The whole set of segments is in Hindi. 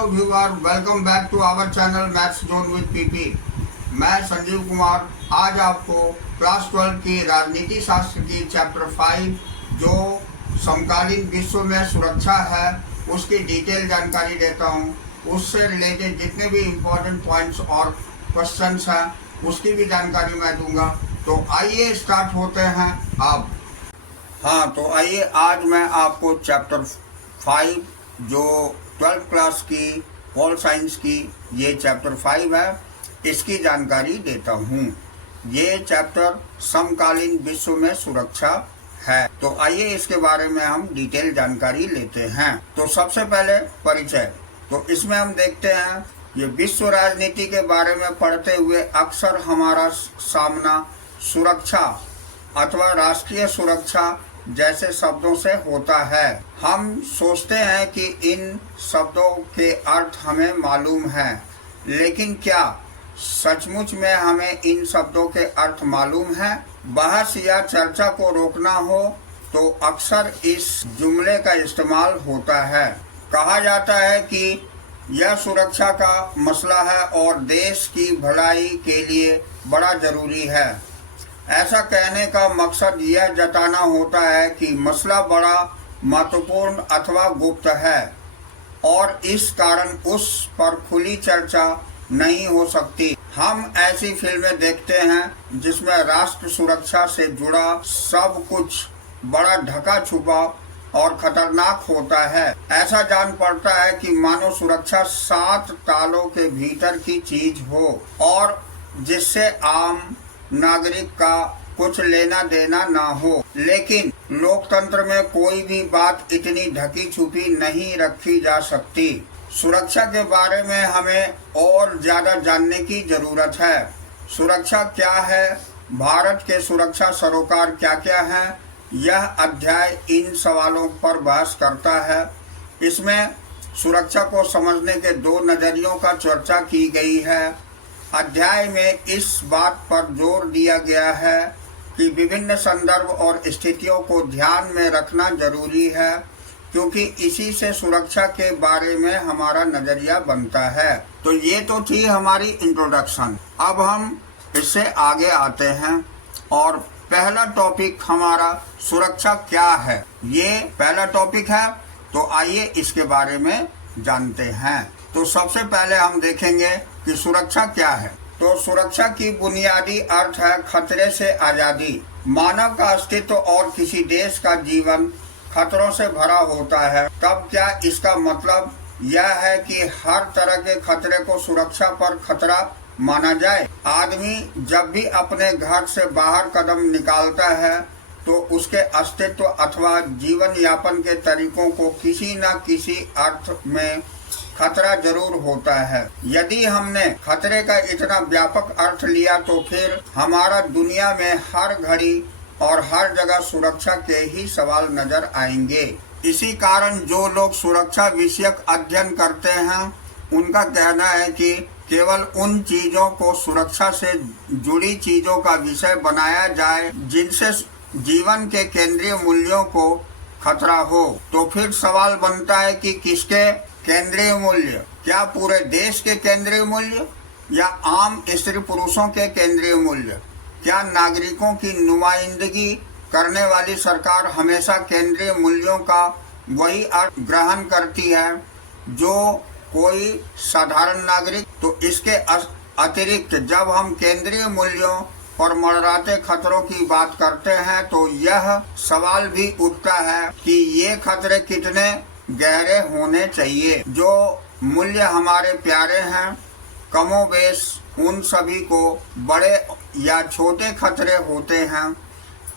Hello viewer, welcome back to our channel maths zone with PP. मैं संजीव कुमार आज आपको क्लास 12 की राजनीति शास्त्र की चैप्टर 5 जो समकालीन विश्व में सुरक्षा है उसकी डिटेल जानकारी देता हूँ। उससे रिलेटेड जितने भी इम्पोर्टेंट पॉइंट्स और क्वेश्चंस हैं उसकी भी जानकारी मैं दूंगा। तो आइए स्टार्ट होते हैं अब। तो आइए आज मैं आपको चैप्टर 5 जो 12th क्लास की पॉल साइंस की ये चैप्टर 5 है, इसकी जानकारी देता हूँ। ये चैप्टर समकालीन विश्व में सुरक्षा है। तो आइए इसके बारे में हम डिटेल जानकारी लेते हैं। तो सबसे पहले परिचय। तो इसमें हम देखते हैं ये विश्व राजनीति के बारे में पढ़ते हुए अक्सर हमारा सामना सुरक्षा अथवा राष्ट्रीय सुरक्षा जैसे शब्दों से होता है। हम सोचते हैं कि इन शब्दों के अर्थ हमें मालूम है, लेकिन क्या सचमुच में हमें इन शब्दों के अर्थ मालूम है? बहस या चर्चा को रोकना हो तो अक्सर इस जुमले का इस्तेमाल होता है। कहा जाता है कि यह सुरक्षा का मसला है और देश की भलाई के लिए बड़ा जरूरी है। ऐसा कहने का मकसद यह जताना होता है कि मसला बड़ा महत्वपूर्ण अथवा गुप्त है और इस कारण उस पर खुली चर्चा नहीं हो सकती। हम ऐसी फिल्में देखते हैं जिसमें राष्ट्र सुरक्षा से जुड़ा सब कुछ बड़ा ढका छुपा और खतरनाक होता है। ऐसा जान पड़ता है कि मानो सुरक्षा 7 तालों के भीतर की चीज हो और जिससे आम नागरिक का कुछ लेना देना ना हो। लेकिन लोकतंत्र में कोई भी बात इतनी ढकी छुपी नहीं रखी जा सकती। सुरक्षा के बारे में हमें और ज्यादा जानने की जरूरत है। सुरक्षा क्या है, भारत के सुरक्षा सरोकार क्या क्या है, यह अध्याय इन सवालों पर बहस करता है। इसमें सुरक्षा को समझने के 2 नजरियों का चर्चा की गई है। अध्याय में इस बात पर जोर दिया गया है कि विभिन्न संदर्भ और स्थितियों को ध्यान में रखना जरूरी है, क्योंकि इसी से सुरक्षा के बारे में हमारा नजरिया बनता है। तो ये तो थी हमारी इंट्रोडक्शन। अब हम इससे आगे आते हैं और पहला टॉपिक हमारा सुरक्षा क्या है, ये पहला टॉपिक है। तो आइए इसके बारे में जानते हैं। तो सबसे पहले हम देखेंगे कि सुरक्षा क्या है। तो सुरक्षा की बुनियादी अर्थ है खतरे से आजादी। मानव का अस्तित्व और किसी देश का जीवन खतरों से भरा होता है। तब क्या इसका मतलब यह है कि हर तरह के खतरे को सुरक्षा पर खतरा माना जाए? आदमी जब भी अपने घर से बाहर कदम निकालता है तो उसके अस्तित्व अथवा जीवन यापन के तरीकों को किसी न किसी अर्थ में खतरा जरूर होता है। यदि हमने खतरे का इतना व्यापक अर्थ लिया तो फिर हमारा दुनिया में हर घड़ी और हर जगह सुरक्षा के ही सवाल नजर आएंगे। इसी कारण जो लोग सुरक्षा विषयक अध्ययन करते हैं उनका कहना है कि केवल उन चीजों को सुरक्षा से जुड़ी चीजों का विषय बनाया जाए जिनसे जीवन के केंद्रीय मूल्यों को खतरा हो। तो फिर सवाल बनता है कि किसके केंद्रीय मूल्य? क्या पूरे देश के केंद्रीय मूल्य या आम स्त्री पुरुषों के केंद्रीय मूल्य? क्या नागरिकों की नुमाइंदगी करने वाली सरकार हमेशा केंद्रीय मूल्यों का वही अर्थ ग्रहण करती है जो कोई साधारण नागरिक? तो इसके अतिरिक्त जब हम केंद्रीय मूल्यों और मंडराते खतरों की बात करते हैं तो यह सवाल भी उठता है कि ये खतरे कितने गहरे होने चाहिए। जो मूल्य हमारे प्यारे हैं, कमोबेश उन सभी को बड़े या छोटे खतरे होते हैं।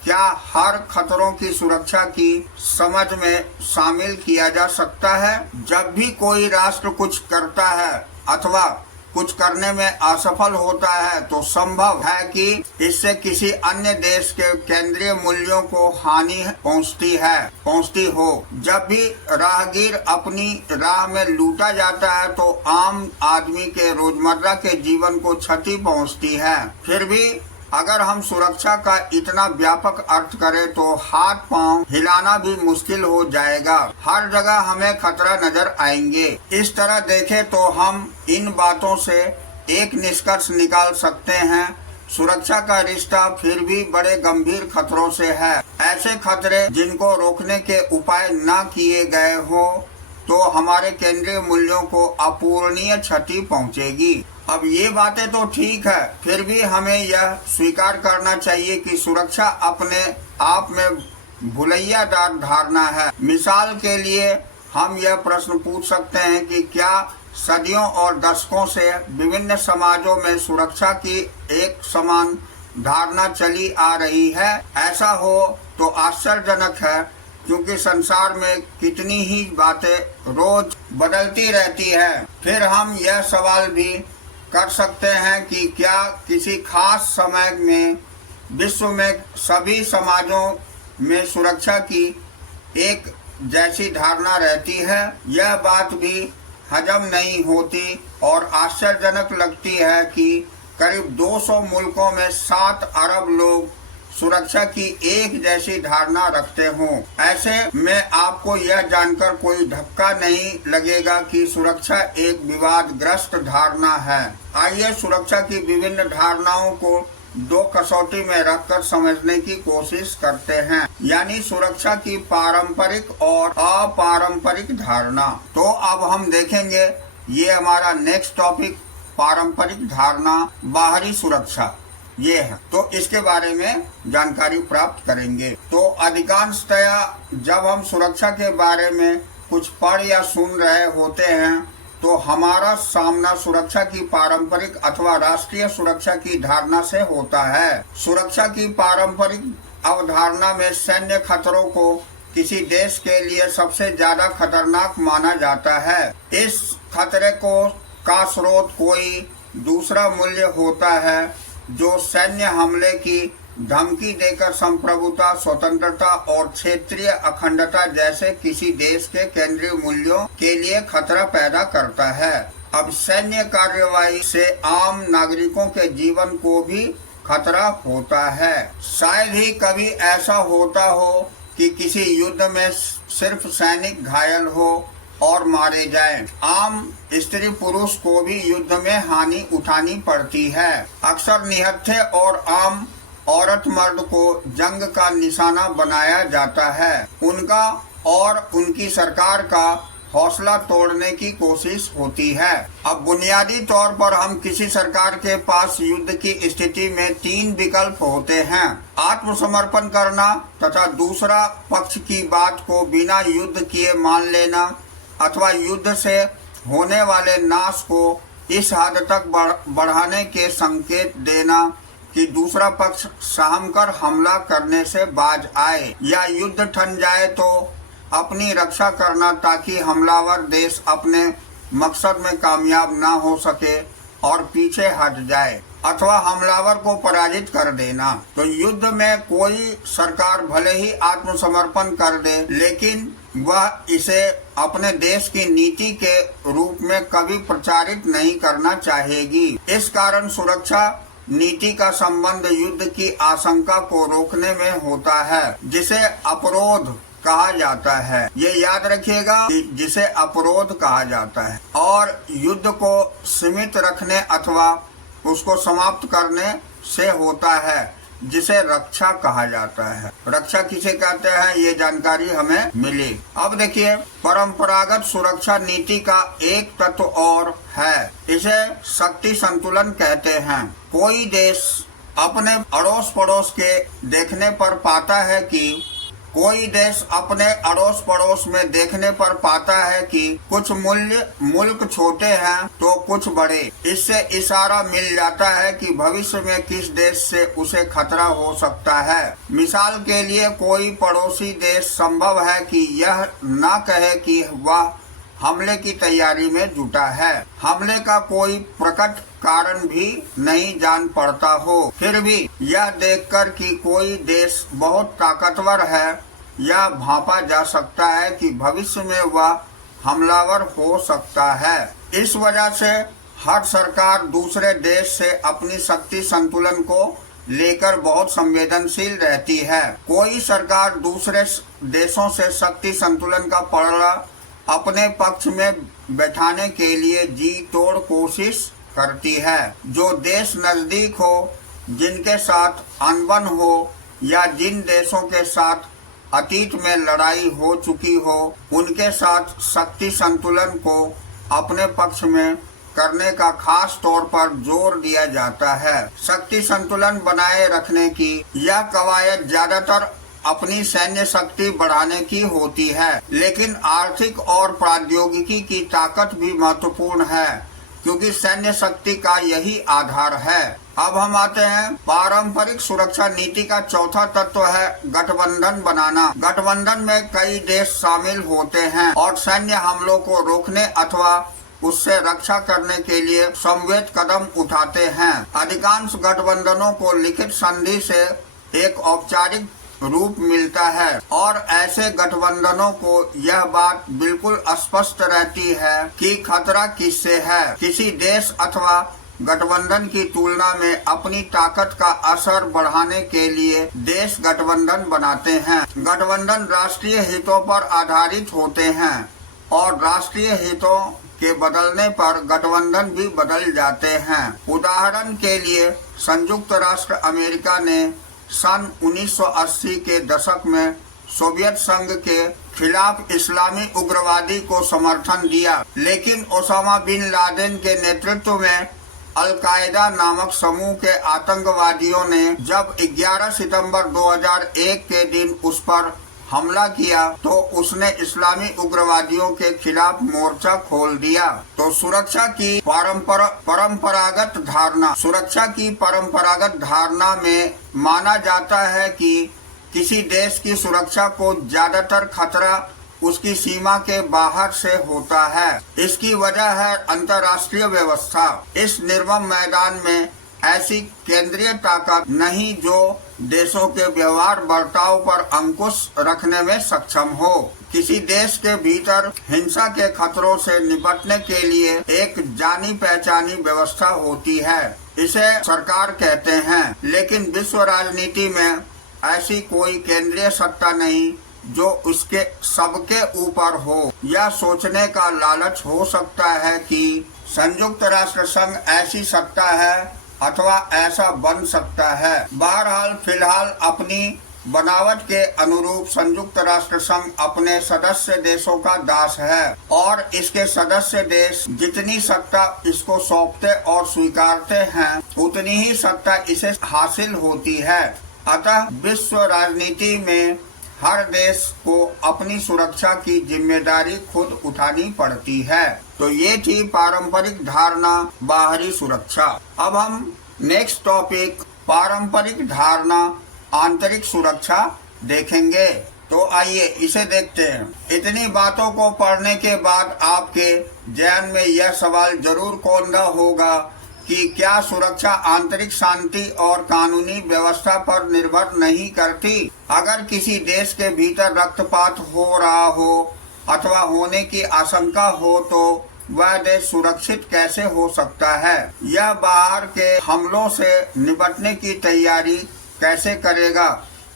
क्या हर खतरों की सुरक्षा की समझ में शामिल किया जा सकता है? जब भी कोई राष्ट्र कुछ करता है अथवा कुछ करने में असफल होता है तो संभव है कि इससे किसी अन्य देश के केंद्रीय मूल्यों को हानि पहुंचती हो। जब भी राहगीर अपनी राह में लूटा जाता है तो आम आदमी के रोजमर्रा के जीवन को क्षति पहुंचती है। फिर भी अगर हम सुरक्षा का इतना व्यापक अर्थ करें तो हाथ पांव हिलाना भी मुश्किल हो जाएगा। हर जगह हमें खतरा नजर आएंगे। इस तरह देखें तो हम इन बातों से एक निष्कर्ष निकाल सकते हैं, सुरक्षा का रिश्ता फिर भी बड़े गंभीर खतरों से है। ऐसे खतरे जिनको रोकने के उपाय न किए गए हो तो हमारे केंद्रीय मूल्यों को अपूरणीय क्षति पहुंचेगी। अब ये बातें तो ठीक है, फिर भी हमें यह स्वीकार करना चाहिए कि सुरक्षा अपने आप में भुलैयादार धारणा है। मिसाल के लिए हम यह प्रश्न पूछ सकते हैं कि क्या सदियों और दशकों से विभिन्न समाजों में सुरक्षा की एक समान धारणा चली आ रही है? ऐसा हो तो आश्चर्यजनक है, क्योंकि संसार में कितनी ही बातें रोज बदलती रहती है। फिर हम यह सवाल भी कर सकते हैं कि क्या किसी खास समय में विश्व में सभी समाजों में सुरक्षा की एक जैसी धारणा रहती है? यह बात भी हजम नहीं होती और आश्चर्यजनक लगती है कि करीब 200 मुल्कों में 7 अरब लोग सुरक्षा की एक जैसी धारणा रखते हों। ऐसे में आपको यह जानकर कोई धक्का नहीं लगेगा कि सुरक्षा एक विवादग्रस्त धारणा है। आइए सुरक्षा की विभिन्न धारणाओं को दो कसौटी में रखकर समझने की कोशिश करते हैं, यानी सुरक्षा की पारंपरिक और अपारंपरिक धारणा। तो अब हम देखेंगे, ये हमारा नेक्स्ट टॉपिक, पारंपरिक धारणा, बाहरी सुरक्षा, ये है। तो इसके बारे में जानकारी प्राप्त करेंगे। तो अधिकांशतया जब हम सुरक्षा के बारे में कुछ पढ़ या सुन रहे होते हैं तो हमारा सामना सुरक्षा की पारंपरिक अथवा राष्ट्रीय सुरक्षा की धारणा से होता है। सुरक्षा की पारंपरिक अवधारणा में सैन्य खतरों को किसी देश के लिए सबसे ज्यादा खतरनाक माना जाता है। इस खतरे का स्रोत कोई दूसरा मूल्य होता है जो सैन्य हमले की धमकी देकर संप्रभुता, स्वतंत्रता और क्षेत्रीय अखंडता जैसे किसी देश के केंद्रीय मूल्यों के लिए खतरा पैदा करता है। अब सैन्य कार्यवाही से आम नागरिकों के जीवन को भी खतरा होता है। शायद ही कभी ऐसा होता हो कि किसी युद्ध में सिर्फ सैनिक घायल हो और मारे जाएं। आम स्त्री पुरुष को भी युद्ध में हानि उठानी पड़ती है। अक्सर निहत्थे और आम औरत मर्द को जंग का निशाना बनाया जाता है। उनका और उनकी सरकार का हौसला तोड़ने की कोशिश होती है। अब बुनियादी तौर पर हम किसी सरकार के पास युद्ध की स्थिति में 3 विकल्प होते हैं: आत्मसमर्पण करना तथा दूसरा पक्ष की बात को बिना युद्ध किए मान लेना, अथवा युद्ध से होने वाले नाश को इस हद तक बढ़ाने के संकेत देना कि दूसरा पक्ष सहम कर हमला करने से बाज आए, या युद्ध ठन जाए तो अपनी रक्षा करना ताकि हमलावर देश अपने मकसद में कामयाब ना हो सके और पीछे हट जाए, अथवा हमलावर को पराजित कर देना। तो युद्ध में कोई सरकार भले ही आत्मसमर्पण कर दे, लेकिन वह इसे अपने देश की नीति के रूप में कभी प्रचारित नहीं करना चाहेगी। इस कारण सुरक्षा नीति का संबंध युद्ध की आशंका को रोकने में होता है, जिसे अपरोध कहा जाता है। ये याद रखिएगा, जिसे अपरोध कहा जाता है, और युद्ध को सीमित रखने अथवा उसको समाप्त करने से होता है, जिसे रक्षा कहा जाता है। रक्षा किसे कहते हैं, ये जानकारी हमें मिली। अब देखिए, परंपरागत सुरक्षा नीति का एक तत्व और है, इसे शक्ति संतुलन कहते हैं। कोई देश अपने अड़ोस पड़ोस के देखने पर पाता है कि कुछ मुल्क छोटे हैं तो कुछ बड़े। इससे इशारा मिल जाता है कि भविष्य में किस देश से उसे खतरा हो सकता है। मिसाल के लिए, कोई पड़ोसी देश संभव है कि यह न कहे कि वह हमले की तैयारी में जुटा है, हमले का कोई प्रकट कारण भी नहीं जान पड़ता हो, फिर भी यह देखकर कि कोई देश बहुत ताकतवर है, यह भांपा जा सकता है कि भविष्य में वह हमलावर हो सकता है। इस वजह से हर सरकार दूसरे देश से अपनी शक्ति संतुलन को लेकर बहुत संवेदनशील रहती है। कोई सरकार दूसरे देशों से शक्ति संतुलन का पड़ाव अपने पक्ष में बैठाने के लिए जी तोड़ कोशिश करती है। जो देश नजदीक हो, जिनके साथ अनबन हो या जिन देशों के साथ अतीत में लड़ाई हो चुकी हो, उनके साथ शक्ति संतुलन को अपने पक्ष में करने का खास तौर पर जोर दिया जाता है। शक्ति संतुलन बनाए रखने की यह कवायद ज्यादातर अपनी सैन्य शक्ति बढ़ाने की होती है, लेकिन आर्थिक और प्रौद्योगिकी की ताकत भी महत्वपूर्ण है, क्योंकि सैन्य शक्ति का यही आधार है। अब हम आते हैं पारंपरिक सुरक्षा नीति का चौथा तत्व है गठबंधन बनाना। गठबंधन में कई देश शामिल होते हैं और सैन्य हमलों को रोकने अथवा उससे रक्षा करने के लिए समवेत कदम उठाते हैं। अधिकांश गठबंधनों को लिखित संधि से एक औपचारिक रूप मिलता है और ऐसे गठबंधनों को यह बात बिल्कुल स्पष्ट रहती है कि खतरा किससे है। किसी देश अथवा गठबंधन की तुलना में अपनी ताकत का असर बढ़ाने के लिए देश गठबंधन बनाते हैं। गठबंधन राष्ट्रीय हितों पर आधारित होते हैं और राष्ट्रीय हितों के बदलने पर गठबंधन भी बदल जाते हैं। उदाहरण के लिए संयुक्त राष्ट्र अमेरिका ने सन 1980 के दशक में सोवियत संघ के खिलाफ इस्लामी उग्रवादी को समर्थन दिया, लेकिन ओसामा बिन लादेन के नेतृत्व में अल-कायदा नामक समूह के आतंकवादियों ने जब 11 सितंबर 2001 के दिन उस पर हमला किया तो उसने इस्लामी उग्रवादियों के खिलाफ मोर्चा खोल दिया। तो सुरक्षा की परंपरागत धारणा में माना जाता है कि किसी देश की सुरक्षा को ज्यादातर खतरा उसकी सीमा के बाहर से होता है। इसकी वजह है अंतर्राष्ट्रीय व्यवस्था। इस निर्मम मैदान में ऐसी केंद्रीय ताकत नहीं जो देशों के व्यवहार बर्ताव पर अंकुश रखने में सक्षम हो। किसी देश के भीतर हिंसा के खतरों से निपटने के लिए एक जानी पहचानी व्यवस्था होती है, इसे सरकार कहते हैं। लेकिन विश्व राजनीति में ऐसी कोई केंद्रीय सत्ता नहीं जो उसके सबके ऊपर हो। यह सोचने का लालच हो सकता है कि संयुक्त राष्ट्र संघ ऐसी सत्ता है अथवा ऐसा बन सकता है। बहरहाल फिलहाल अपनी बनावट के अनुरूप संयुक्त राष्ट्र संघ अपने सदस्य देशों का दास है और इसके सदस्य देश जितनी सत्ता इसको सौंपते और स्वीकारते हैं उतनी ही सत्ता इसे हासिल होती है। अतः विश्व राजनीति में हर देश को अपनी सुरक्षा की जिम्मेदारी खुद उठानी पड़ती है। तो ये थी पारंपरिक धारणा बाहरी सुरक्षा। अब हम नेक्स्ट टॉपिक पारंपरिक धारणा आंतरिक सुरक्षा देखेंगे। तो आइए इसे देखते हैं। इतनी बातों को पढ़ने के बाद आपके ध्यान में यह सवाल जरूर कौंधा होगा कि क्या सुरक्षा आंतरिक शांति और कानूनी व्यवस्था पर निर्भर नहीं करती? अगर किसी देश के भीतर रक्तपात हो रहा हो अथवा होने की आशंका हो तो वह देश सुरक्षित कैसे हो सकता है? यह बाहर के हमलों से निपटने की तैयारी कैसे करेगा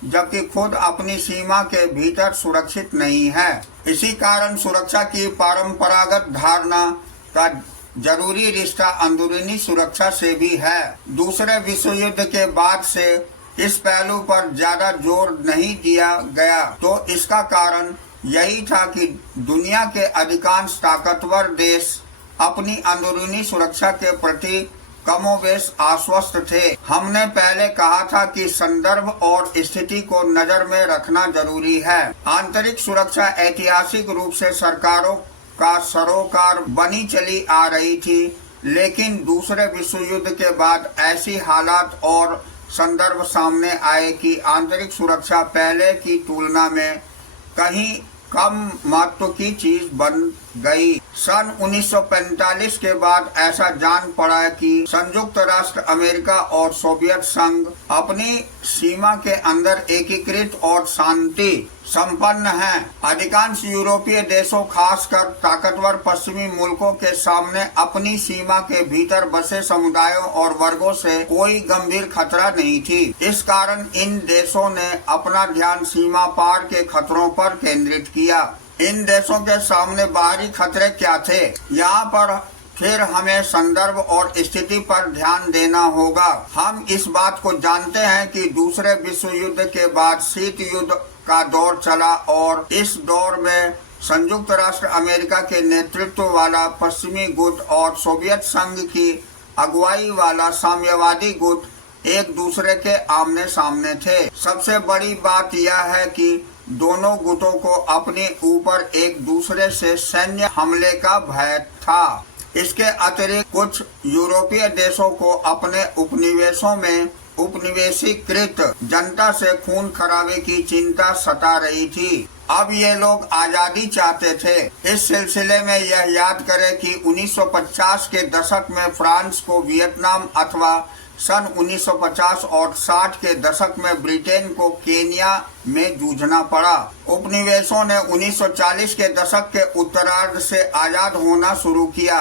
जबकि खुद अपनी सीमा के भीतर सुरक्षित नहीं है? इसी कारण सुरक्षा की परंपरागत धारणा का जरूरी रिश्ता अंदरूनी सुरक्षा से भी है। दूसरे विश्व युद्ध के बाद से इस पहलू पर ज्यादा जोर नहीं दिया गया, तो इसका कारण यही था कि दुनिया के अधिकांश ताकतवर देश अपनी अंदरूनी सुरक्षा के प्रति कमोबेश आश्वस्त थे। हमने पहले कहा था कि संदर्भ और स्थिति को नजर में रखना जरूरी है। आंतरिक सुरक्षा ऐतिहासिक रूप से सरकारों का सरोकार बनी चली आ रही थी, लेकिन दूसरे विश्व युद्ध के बाद ऐसी हालात और संदर्भ सामने आए कि आंतरिक सुरक्षा पहले की तुलना में कहीं कम महत्व की चीज बन गई। सन 1945 के बाद ऐसा जान पड़ा कि संयुक्त राष्ट्र अमेरिका और सोवियत संघ अपनी सीमा के अंदर एकीकृत और शांति संपन्न हैं। अधिकांश यूरोपीय देशों, खासकर ताकतवर पश्चिमी मुल्कों के सामने अपनी सीमा के भीतर बसे समुदायों और वर्गों से कोई गंभीर खतरा नहीं थी। इस कारण इन देशों ने अपना ध्यान सीमा पार के खतरों पर केंद्रित किया। इन देशों के सामने बाहरी खतरे क्या थे, यहाँ पर फिर हमें संदर्भ और स्थिति पर ध्यान देना होगा। हम इस बात को जानते हैं कि दूसरे विश्व युद्ध के बाद शीत युद्ध का दौर चला और इस दौर में संयुक्त राष्ट्र अमेरिका के नेतृत्व वाला पश्चिमी गुट और सोवियत संघ की अगुवाई वाला साम्यवादी गुट एक दूसरे के आमने सामने थे। सबसे बड़ी बात यह है कि दोनों गुटों को अपने ऊपर एक दूसरे से सैन्य हमले का भय था। इसके अतिरिक्त कुछ यूरोपीय देशों को अपने उपनिवेशों में उपनिवेशीकृत जनता से खून खराबे की चिंता सता रही थी। अब ये लोग आजादी चाहते थे। इस सिलसिले में यह याद करें कि 1950 के दशक में फ्रांस को वियतनाम अथवा सन 1950 और 60 के दशक में ब्रिटेन को केन्या में जूझना पड़ा। उपनिवेशों ने 1940 के दशक के उत्तरार्ध से आजाद होना शुरू किया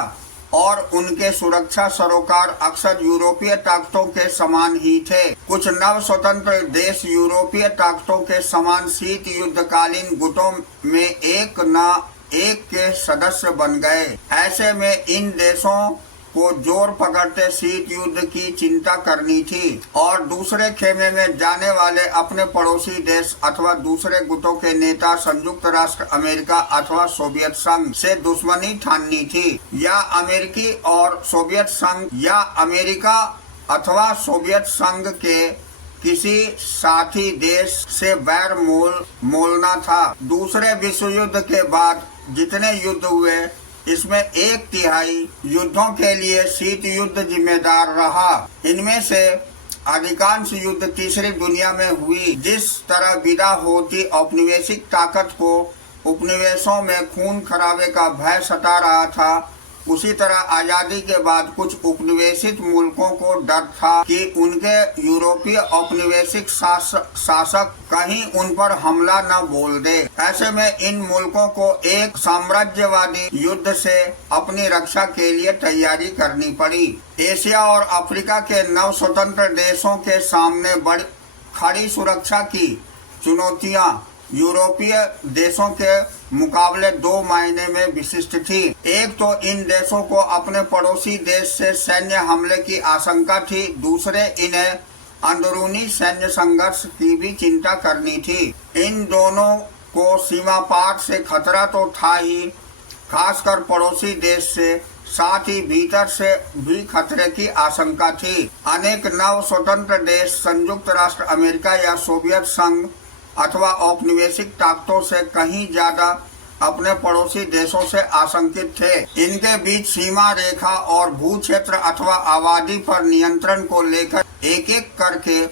और उनके सुरक्षा सरोकार अक्सर यूरोपीय ताकतों के समान ही थे। कुछ नव स्वतंत्र देश यूरोपीय ताकतों के समान शीत युद्धकालीन गुटों में एक न एक के सदस्य बन गए। ऐसे में इन देशों को जोर पकड़ते शीत युद्ध की चिंता करनी थी और दूसरे खेमे में जाने वाले अपने पड़ोसी देश अथवा दूसरे गुटों के नेता संयुक्त राष्ट्र अमेरिका अथवा सोवियत संघ से दुश्मनी ठाननी थी, या अमेरिकी और सोवियत संघ या अमेरिका अथवा सोवियत संघ के किसी साथी देश से बैर मोलना था। दूसरे विश्व युद्ध के बाद जितने युद्ध हुए इसमें 1/3 युद्धों के लिए शीत युद्ध जिम्मेदार रहा। इनमें से अधिकांश युद्ध तीसरी दुनिया में हुई। जिस तरह विदा होती औपनिवेशिक ताकत को उपनिवेशों में खून खराबे का भय सता रहा था, उसी तरह आजादी के बाद कुछ उपनिवेशित मुल्कों को डर था कि उनके यूरोपीय औपनिवेशिक शासक कहीं उन पर हमला न बोल दे। ऐसे में इन मुल्कों को एक साम्राज्यवादी युद्ध से अपनी रक्षा के लिए तैयारी करनी पड़ी। एशिया और अफ्रीका के नव स्वतंत्र देशों के सामने बड़ी खड़ी सुरक्षा की चुनौतियां यूरोपीय देशों के मुकाबले 2 मायने में विशिष्ट थी। एक तो इन देशों को अपने पड़ोसी देश से सैन्य हमले की आशंका थी, दूसरे इन्हें अंदरूनी सैन्य संघर्ष की भी चिंता करनी थी। इन दोनों को सीमा पार से खतरा तो था ही, खासकर पड़ोसी देश से, साथ ही भीतर से भी खतरे की आशंका थी। अनेक नव स्वतंत्र देश संयुक्त राष्ट्र अमेरिका या सोवियत संघ अथवा औपनिवेशिक ताकतों से कहीं ज्यादा अपने पड़ोसी देशों से आशंकित थे। इनके बीच सीमा रेखा और भू क्षेत्र अथवा आबादी पर नियंत्रण को लेकर एक एक करके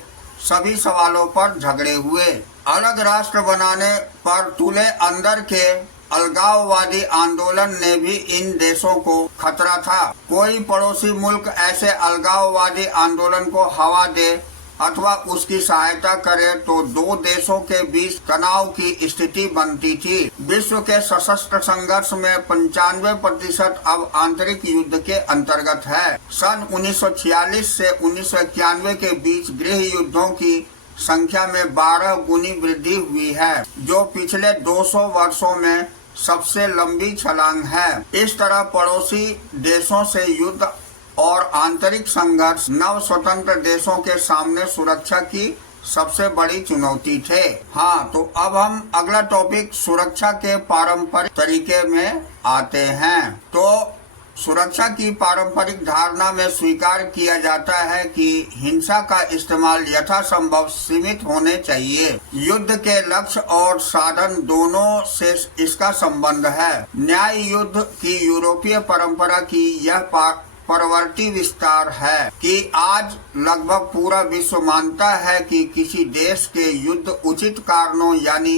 सभी सवालों पर झगड़े हुए। अलग राष्ट्र बनाने पर तुले अंदर के अलगाववादी आंदोलन ने भी इन देशों को खतरा था। कोई पड़ोसी मुल्क ऐसे अलगाववादी आंदोलन को हवा दे अथवा उसकी सहायता करे तो दो देशों के बीच तनाव की स्थिति बनती थी। विश्व के सशस्त्र संघर्ष में 95% अब आंतरिक युद्ध के अंतर्गत है। सन 1946 से 1991 के बीच गृह युद्धों की संख्या में 12 गुनी वृद्धि हुई है, जो पिछले 200 वर्षों में सबसे लंबी छलांग है। इस तरह पड़ोसी देशों से युद्ध और आंतरिक संघर्ष नव स्वतंत्र देशों के सामने सुरक्षा की सबसे बड़ी चुनौती थे। हाँ, तो अब हम अगला टॉपिक सुरक्षा के पारंपरिक तरीके में आते हैं। तो सुरक्षा की पारंपरिक धारणा में स्वीकार किया जाता है कि हिंसा का इस्तेमाल यथासंभव सीमित होने चाहिए। युद्ध के लक्ष्य और साधन दोनों से इसका संबंध है। न्याय युद्ध की यूरोपीय परंपरा की यह परवर्ती विस्तार है कि आज लगभग पूरा विश्व मानता है कि किसी देश के युद्ध उचित कारणों यानी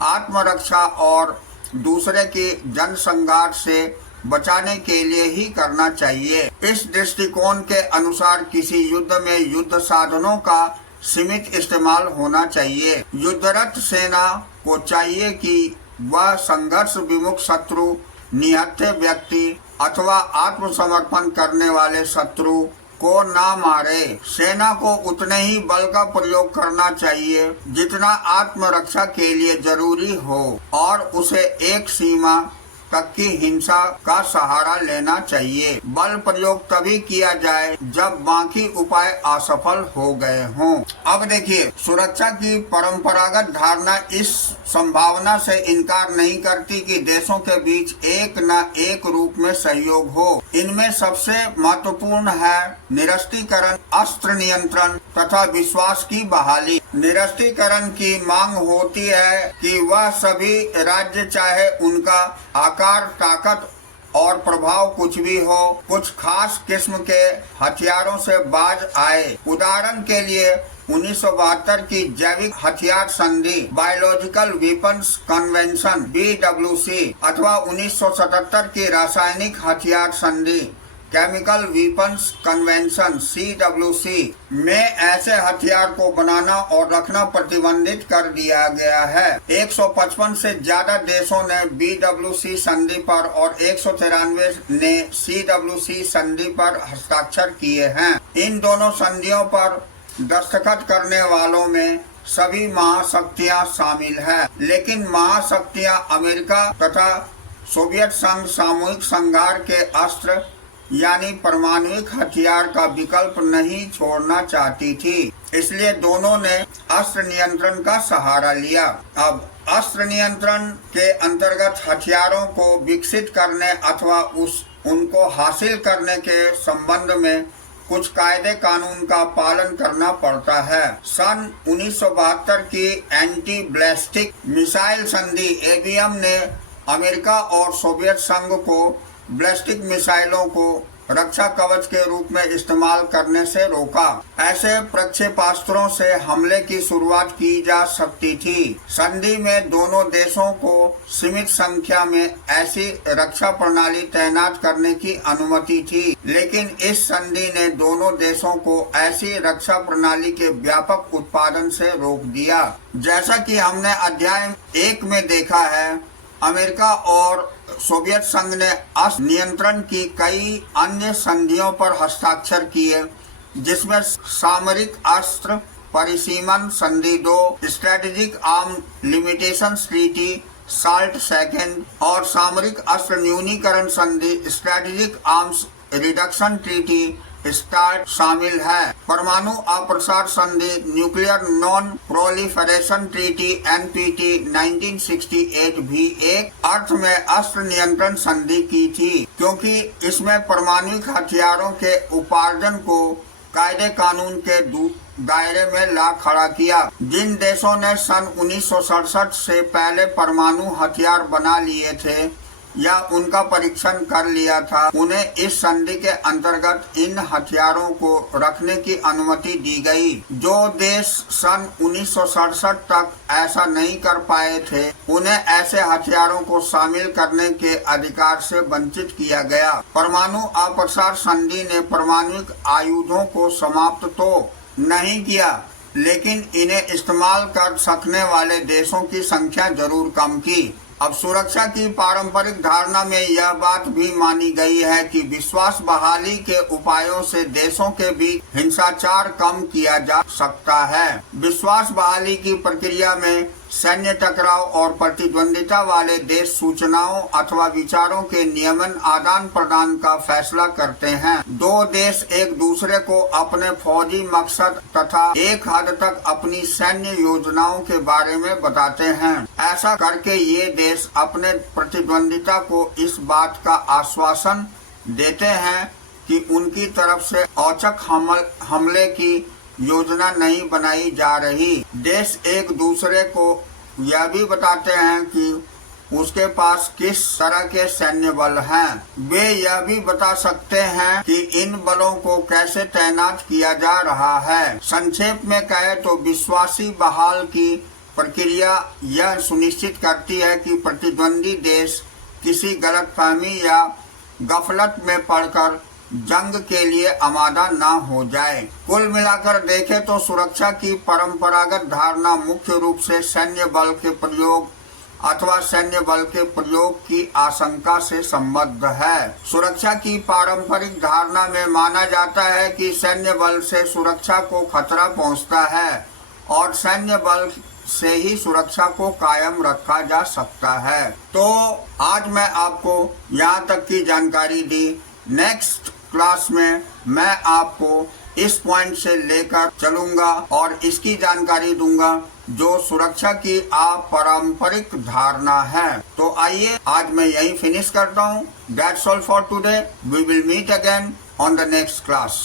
आत्मरक्षा और दूसरे की जनसंघात से बचाने के लिए ही करना चाहिए। इस दृष्टिकोण के अनुसार किसी युद्ध में युद्ध साधनों का सीमित इस्तेमाल होना चाहिए। युद्धरत सेना को चाहिए कि वह संघर्ष विमुख शत्रु, निहत्थे व्यक्ति अथवा आत्मसमर्पण करने वाले शत्रु को ना मारे। सेना को उतने ही बल का प्रयोग करना चाहिए जितना आत्मरक्षा के लिए जरूरी हो और उसे एक सीमा तक की हिंसा का सहारा लेना चाहिए। बल प्रयोग तभी किया जाए जब बाकी उपाय असफल हो गए हों। अब देखिए, सुरक्षा की परंपरागत धारणा इस संभावना से इनकार नहीं करती कि देशों के बीच एक न एक रूप में सहयोग हो। इनमें सबसे महत्वपूर्ण है निरस्त्रीकरण, अस्त्र नियंत्रण तथा विश्वास की बहाली। निरस्त्रीकरण की मांग होती है कि वह सभी राज्य, चाहे उनका आकार, ताकत और प्रभाव कुछ भी हो, कुछ खास किस्म के हथियारों से बाज आए। उदाहरण के लिए 1972 की जैविक हथियार संधि, बायोलॉजिकल वेपन्स कन्वेंशन BWC, अथवा 1977 की रासायनिक हथियार संधि, केमिकल वेपन्स कन्वेंशन CWC में ऐसे हथियार को बनाना और रखना प्रतिबंधित कर दिया गया है। 155 से ज्यादा देशों ने BWC संधि पर और 193 ने CWC संधि पर हस्ताक्षर किए हैं। इन दोनों संधियों पर दस्तखत करने वालों में सभी महाशक्तियां शामिल हैं, लेकिन महाशक्तियां अमेरिका तथा सोवियत संघ सामूहिक संघार के अस्त्र यानी परमाणुक हथियार का विकल्प नहीं छोड़ना चाहती थी। इसलिए दोनों ने अस्त्र नियंत्रण का सहारा लिया। अब अस्त्र नियंत्रण के अंतर्गत हथियारों को विकसित करने अथवा उनको हासिल करने के संबंध में कुछ कायदे कानून का पालन करना पड़ता है। सन 1972 की एंटी बैलिस्टिक मिसाइल संधि ABM ने अमेरिका और सोवियत संघ को बैलिस्टिक मिसाइलों को रक्षा कवच के रूप में इस्तेमाल करने से रोका। ऐसे प्रक्षेपास्त्रों से हमले की शुरुआत की जा सकती थी। संधि में दोनों देशों को सीमित संख्या में ऐसी रक्षा प्रणाली तैनात करने की अनुमति थी, लेकिन इस संधि ने दोनों देशों को ऐसी रक्षा प्रणाली के व्यापक उत्पादन से रोक दिया। जैसा कि हमने अध्याय 1 में देखा है, अमेरिका और सोवियत संघ ने अस्त्र नियंत्रण की कई अन्य संधियों पर हस्ताक्षर किए, जिसमें सामरिक अस्त्र परिसीमन संधि 2, strategic arm limitations treaty salt second और सामरिक अस्त्र न्यूनीकरण संधि strategic arms reduction treaty start शामिल है। परमाणु अप्रसार संधि nuclear non proliferation treaty NPT 1968 भी एक अर्थ में अस्त्र नियंत्रण संधि की थी, क्योंकि इसमें परमाणु हथियारों के उपार्जन को कायदे कानून के दायरे में ला खड़ा किया। जिन देशों ने सन 1967 से पहले परमाणु हथियार बना लिए थे या उनका परीक्षण कर लिया था, उन्हें इस संधि के अंतर्गत इन हथियारों को रखने की अनुमति दी गई। जो देश सन 1967 तक ऐसा नहीं कर पाए थे, उन्हें ऐसे हथियारों को शामिल करने के अधिकार से वंचित किया गया। परमाणु अप्रसार संधि ने परमाणु आयुधों को समाप्त तो नहीं किया, लेकिन इन्हें इस्तेमाल कर सकने वाले देशों की संख्या जरूर कम की। अब सुरक्षा की पारंपरिक धारणा में यह बात भी मानी गई है कि विश्वास बहाली के उपायों से देशों के बीच हिंसाचार कम किया जा सकता है। विश्वास बहाली की प्रक्रिया में सैन्य टकराव और प्रतिद्वंदिता वाले देश सूचनाओं अथवा विचारों के नियमन आदान प्रदान का फैसला करते हैं। दो देश एक दूसरे को अपने फौजी मकसद तथा एक हद तक अपनी सैन्य योजनाओं के बारे में बताते हैं। ऐसा करके ये देश अपने प्रतिद्वंदिता को इस बात का आश्वासन देते हैं कि उनकी तरफ से औचक हमले की योजना नहीं बनाई जा रही। देश एक दूसरे को यह भी बताते हैं कि उसके पास किस तरह के सैन्य बल हैं। वे यह भी बता सकते हैं कि इन बलों को कैसे तैनात किया जा रहा है। संक्षेप में कहे तो विश्वासी बहाल की प्रक्रिया यह सुनिश्चित करती है कि प्रतिद्वंदी देश किसी गलतफहमी या गफलत में पड़कर जंग के लिए आमादा न हो जाए। कुल मिलाकर देखें तो सुरक्षा की परंपरागत धारणा मुख्य रूप से सैन्य बल के प्रयोग अथवा सैन्य बल के प्रयोग की आशंका से संबद्ध है। सुरक्षा की पारंपरिक धारणा में माना जाता है कि सैन्य बल से सुरक्षा को खतरा पहुंचता है और सैन्य बल से ही सुरक्षा को कायम रखा जा सकता है। तो आज मैं आपको यहाँ तक की जानकारी दी। नेक्स्ट क्लास में मैं आपको इस पॉइंट से लेकर चलूंगा और इसकी जानकारी दूंगा जो सुरक्षा की अपारंपरिक धारणा है। तो आइए आज मैं यही फिनिश करता हूँ। That's all for today. We will meet again on the next class.